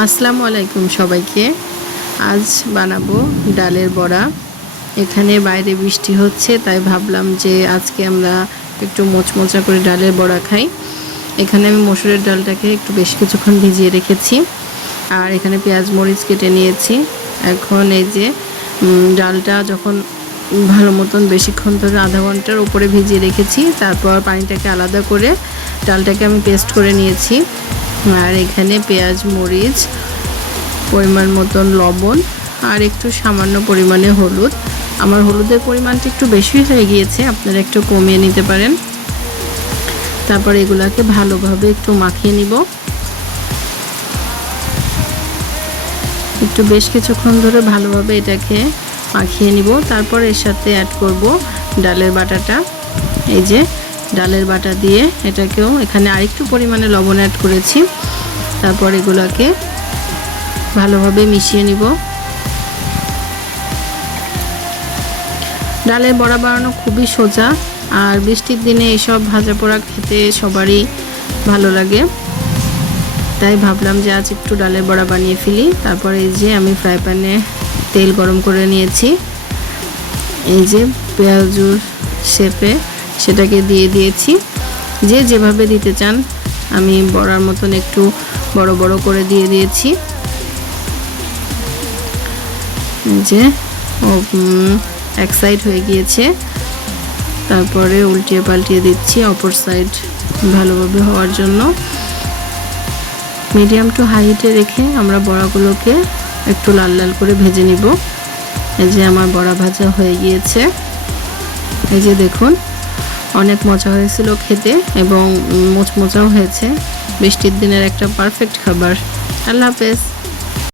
আসসালামু আলাইকুম সবাইকে। আজ বানাবো ডালের বড়া। এখানে বাইরে বৃষ্টি হচ্ছে, তাই ভাবলাম যে আজকে আমরা একটু মোচমোচা করে ডালের বড়া খাই। এখানে আমি মসুরের ডালটাকে একটু বেশ কিছুক্ষণ ভিজিয়ে রেখেছি। আর এখানে পেঁয়াজ মরিচ কেটে নিয়েছি। এখন এই যে ডালটা যখন ভালো মতন বেশিক্ষণ ধরে আধা ঘণ্টার উপরে ভিজিয়ে রেখেছি, তারপর পানিটাকে আলাদা করে ডালটাকে আমি পেস্ট করে নিয়েছি। আর এখানে পেঁয়াজ, মরিচ, পরিমাণ মতন লবণ আর একটু সামান্য পরিমাণে হলুদ। আমার হলুদের পরিমাণটা একটু বেশি হয়ে গিয়েছে, আপনারা একটু কমিয়ে নিতে পারেন। তারপর এগুলাকে ভালোভাবে একটু মাখিয়ে নিব। একটু বেশ কিছুক্ষণ ধরে ভালোভাবে এটাকে মাখিয়ে নিব। তারপর এর সাথে অ্যাড করব ডালের বাটাটা। এই যে ডালের বাটা দিয়ে এটাকেও এখানে আরেকটু পরিমাণে লবণ অ্যাড করেছি। তারপর এগুলোকে ভালোভাবে মিশিয়ে নিব। ডালের বড়া বানানো খুবই সোজা, আর বৃষ্টির দিনে এসব ভাজা পোড়া খেতে সবারই ভালো লাগে। তাই ভাবলাম যে আজ একটু ডালের বড়া বানিয়ে ফেলি। তারপরে এই যে আমি ফ্রাই প্যানে তেল গরম করে নিয়েছি। এই যে পেঁয়াজুর শেপে সেটাকে দিয়ে দিয়েছি। যে যেভাবে দিতে চান, আমি বড়ার মতন একটু বড় বড় করে দিয়ে দিয়েছি। যে, ও এক সাইড হয়ে গিয়েছে। তারপরে উল্টিয়ে পাল্টিয়ে দিচ্ছি অপর সাইড ভালোভাবে হওয়ার জন্য। মিডিয়াম টু হাইটে রেখে আমরা বড়াগুলোকে একটু লাল লাল করে ভেজে নিব। এই যে আমার বড়া ভাজা হয়ে গিয়েছে। এই যে দেখুন অনেক মজা হয়েছিল খেতে এবং মোচমোচাও হয়েছে। বৃষ্টির দিনের একটা পারফেক্ট খাবার। আল্লাহ হাফেজ।